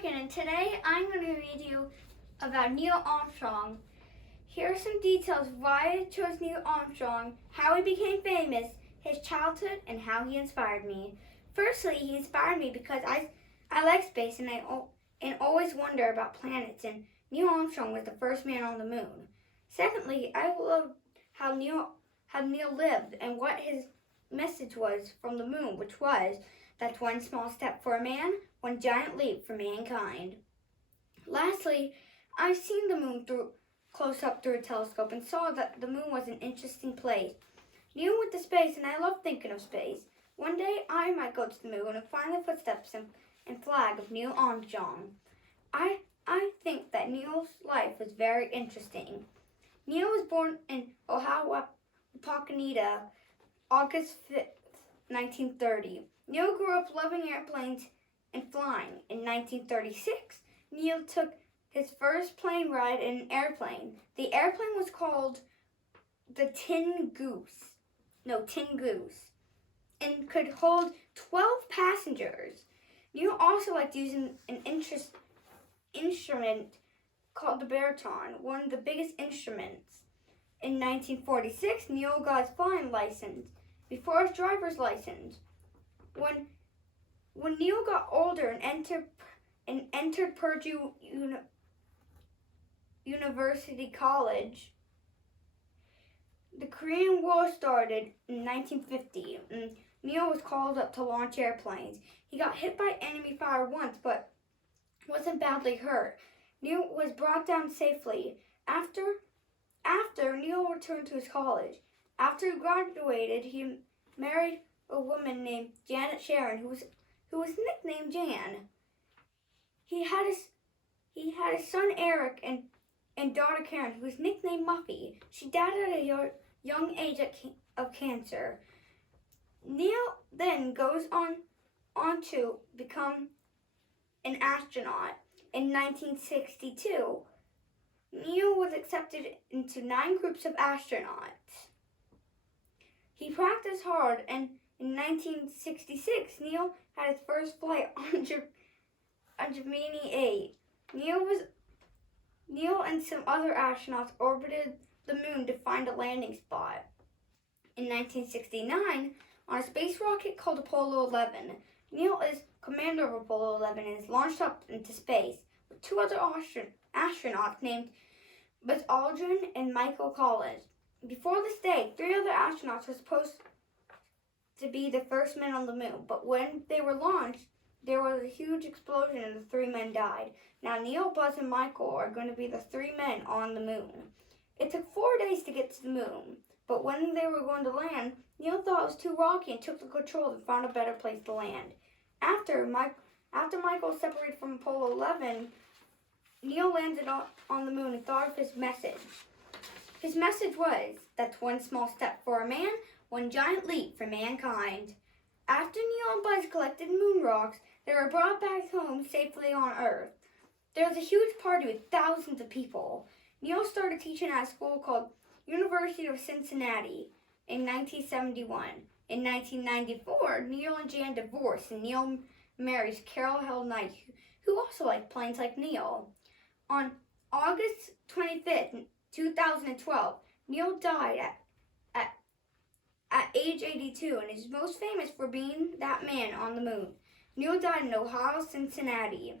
Morgan, and today I'm going to read you about Neil Armstrong. Here are some details why I chose Neil Armstrong, how he became famous, his childhood, and how he inspired me. Firstly, he inspired me because I like space and I always wonder about planets, and Neil Armstrong was the first man on the moon. Secondly, I love how Neil lived and what his message was from the moon, which was that's one small step for a man, one giant leap for mankind. Lastly, I've seen the moon close up through a telescope and saw that the moon was an interesting place. Neil went to space, and I love thinking of space. One day I might go to the moon and find the footsteps and flag of Neil Armstrong. I think that Neil's life was very interesting. Neil was born in Wapakoneta, August 5th, 1930. Neil grew up loving airplanes and flying. In 1936, Neil took his first plane ride in an airplane. The airplane was called the Tin Goose, and could hold 12 passengers. Neil also liked using an instrument called the baritone, one of the biggest instruments. In 1946, Neil got his flying license before his driver's license. When Neil got older and entered Purdue University College, the Korean War started in 1950, and Neil was called up to launch airplanes. He got hit by enemy fire once, but wasn't badly hurt. Neil was brought down safely. After Neil returned to his college. After he graduated, he married a woman named Janet Sharon, who was nicknamed Jan. He had a son Eric and daughter Karen, who was nicknamed Muffy. She died at a young age of cancer. Neil then goes on to become an astronaut. In 1962, Neil was accepted into 9 groups of astronauts. He practiced hard, and in 1966, Neil had his first flight on Gemini 8. Neil and some other astronauts orbited the moon to find a landing spot. In 1969, on a space rocket called Apollo 11, Neil is commander of Apollo 11 and is launched up into space with 2 other astronauts named Buzz Aldrin and Michael Collins. Before this day, 3 other astronauts were supposed to be the first men on the moon, but when they were launched, there was a huge explosion and the 3 men died. Now Neil, Buzz, and Michael are going to be the 3 men on the moon. It took 4 days to get to the moon, but when they were going to land, Neil thought it was too rocky and took the controls and found a better place to land. After Michael separated from Apollo 11, Neil landed on the moon and thought of his message. His message was, that's one small step for a man, one giant leap for mankind. After Neil and Buzz collected moon rocks, they were brought back home safely on Earth. There was a huge party with thousands of people. Neil started teaching at a school called University of Cincinnati in 1971. In 1994, Neil and Jan divorced, and Neil marries Carol Hell Knight, who also liked planes like Neil. On August 25th, 2012, Neil died at age 82 and is most famous for being that man on the moon. Neil died in Ohio, Cincinnati.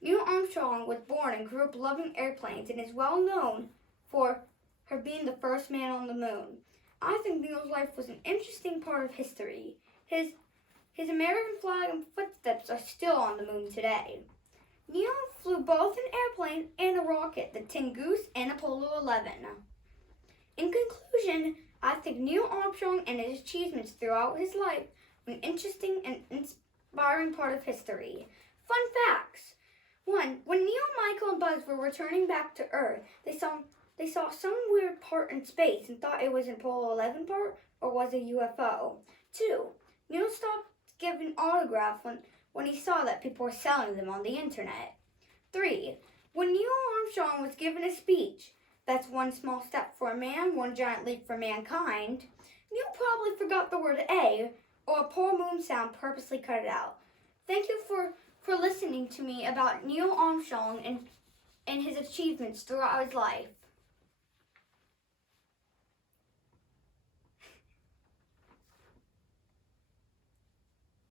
Neil Armstrong was born and grew up loving airplanes and is well known for her being the first man on the moon. I think Neil's life was an interesting part of history. His American flag and footsteps are still on the moon today. Neil flew both an airplane and a rocket, the Tin Goose and Apollo 11. In conclusion, I think Neil Armstrong and his achievements throughout his life were an interesting and inspiring part of history. Fun facts. 1. When Neil, Michael, and Buzz were returning back to Earth, they saw some weird part in space and thought it was an Apollo 11 part or was a UFO. 2. Neil stopped giving autographs when he saw that people were selling them on the internet. 3. When Neil Armstrong was given a speech, that's one small step for a man, one giant leap for mankind, Neil probably forgot the word A or a poor moon sound, purposely cut it out. Thank you for for listening to me about Neil Armstrong and his achievements throughout his life.